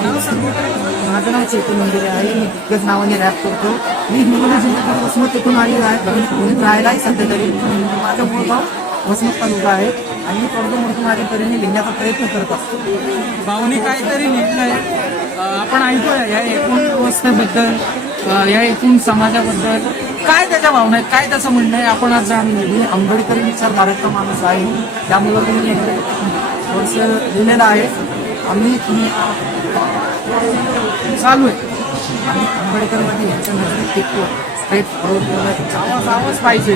माझं नाव चेतन मंदिरे आहे. मी दिग्गज नावाने रॅप करतो. मी हिंगोली जिल्ह्यातील वसमत येथून आलेलो आहे. पुण्यात राहायला आहे सध्या तरी. माझं मूळ गाव वसमत तालुका आहे आणि मी कर्जमधून माझ्या तऱ्हेने लिहिण्याचा प्रयत्न करत असतो. भावनी काहीतरी लिहिलंय. आपण ऐकूया या एकूण व्यवस्थेबद्दल, या एकूण समाजाबद्दल काय त्याच्या भावना आहेत, काय त्याचं म्हणणं आहे. आपण आज जाणून आंबेडकरी विचारधारेचा माणूस आहे. त्यामुळं मी वर्ष लिहिलेलं आहे. आम्ही चालू आहे. आंबेडकरवादी यांच्या नजरेत टिकतो. स्ट्रेट फॉरवर्ड आवाज पाहिजे.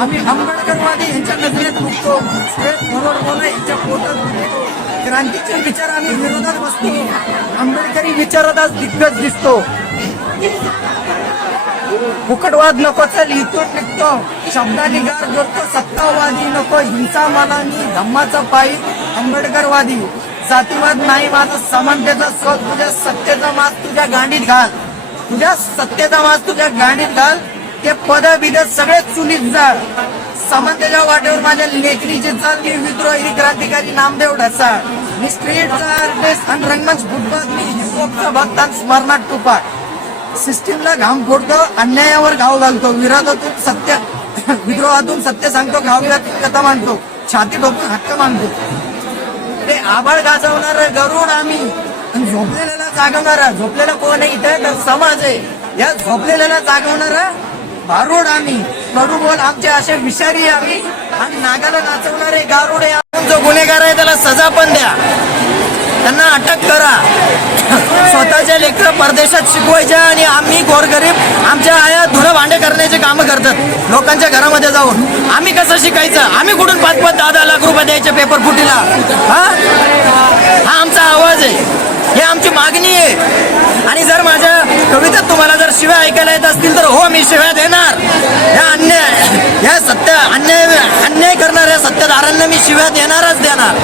आम्ही आंबेडकरवादी यांच्या नजरेत टिकतो. स्ट्रेट फॉरवर्ड बोला यांच्या पोटात टिकतो. क्रांतीचे विचार आम्ही विरोधात बसतो. आंबेडकरी विचारात आज दिग्गज दिसतो. फुकटवाद नको चल इथून निघतो. शब्दांनी गार करतो सत्तावादी नको. हिंसा मनानी धम्माचा पायी आंबेडकरवादी. जातीवाद नाही माझा समानतेचा शोध. तुझ्या सत्तेचा मास तुझ्या गांडीत घाल. तुझ्या सत्तेचा मास तुझ्या गांडीत घाल. ते पद बिद सगळे चुलीत जाळ. समानतेच्या वाटेवर माझ्या लेखणीची चाल. मी विद्रोही क्रांतिकारी नामदेव ढसाळ. मी स्ट्रीटचा आर्टिस्ट आणि रंगमंच फुटबॉल. मी हिपहॉपचा भक्त आणि स्मरणात तुपाट. सिस्टीमला घाम फोडतो. अन्यायावर घाव घालतो. विरोधातून सत्य विद्रोहातून सत्य सांगतो. घावातून कथा मांडतो. छाती ठोकून हक्क मांडतो. ते आभाळ गाजवणार गरुड आम्ही आणि झोपलेल्याला जागवणारा. झोपलेला कोण आहे इथे तर समाज आहे. या झोपलेल्याला जागवणारा भारूड आम्ही. कडू बोल आमचे असे विषारी आम्ही आणि नागाला नाचवणारे गारुडे. जो गुन्हेगार आहे त्याला सजा पण द्या. त्यांना अटक करा. स्वतःच्या लेकरं परदेशात शिकवायच्या आणि आम्ही गोरगरीब आमच्या आया धुणं भांडे करण्याचे कामं करतात लोकांच्या घरामध्ये जाऊन. आम्ही कसं शिकायचं. आम्ही कुठून 5-10 लाख रुपये द्यायचे पेपर फुटीला. हा आमचा आवाज आहे. हे आमची मागणी आहे. आणि जर माझ्या कवितेत तुम्हाला जर शिव्या ऐकायला येत असतील तर हो मी शिव्या देणार. या अन्याय करणाऱ्या सत्ताधाऱ्यांना मी शिव्या देणारच देणार.